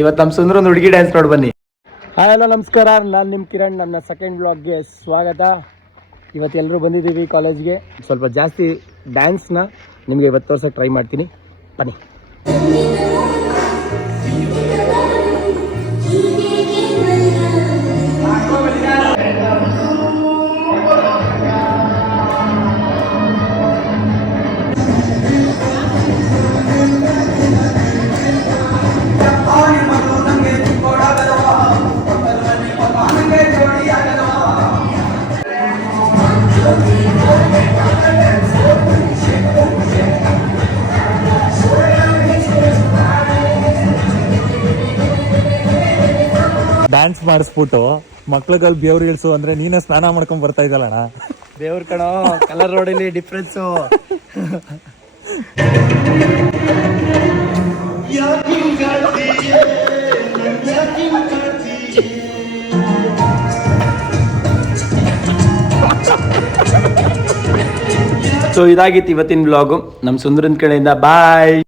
ಇವತ್ತು ನಮ್ಮ ಸುಂದ್ರ ಒಂದು ಹುಡುಗಿ ಡ್ಯಾನ್ಸ್ ನೋಡಿ ಬನ್ನಿ. ಹಾಯ್ ಹಲೋ ನಮಸ್ಕಾರ, ನಾನು ನಿಮ್ಮ ಕಿರಣ್. ನನ್ನ ಸೆಕೆಂಡ್ ಬ್ಲಾಗ್ಗೆ ಸ್ವಾಗತ. ಇವತ್ತು ಎಲ್ಲರೂ ಬಂದಿದ್ದೀವಿ ಕಾಲೇಜ್ಗೆ. ಸ್ವಲ್ಪ ಜಾಸ್ತಿ ಡ್ಯಾನ್ಸ್ನ ನಿಮಗೆ ಇವತ್ತು ತೋರ್ಸೋಕೆ ಟ್ರೈ ಮಾಡ್ತೀನಿ, ಬನ್ನಿ. ಡ್ಯಾನ್ಸ್ ಮಾಡಿಸ್ಬಿಟ್ಟು ಮಕ್ಳುಗಳು ಬೇವ್ರು ಇಳಿಸು ಅಂದ್ರೆ ನೀನೇ ಸ್ನಾನ ಮಾಡ್ಕೊಂಡ್ ಬರ್ತಾ ಇದ್ದಲ್ಲಣ್ಣ. ದೇವ್ರ ಕಣೋ, ಕಲರ್ ರೋಡಲ್ಲಿ ಡಿಫ್ರೆನ್ಸು. ಸೊ ಇದಾಗಿತ್ತು ಇವತ್ತಿನ ಬ್ಲಾಗು ನಮ್ಮ ಸುಂದರನ್ ಕಡೆಯಿಂದ. ಬಾಯ್.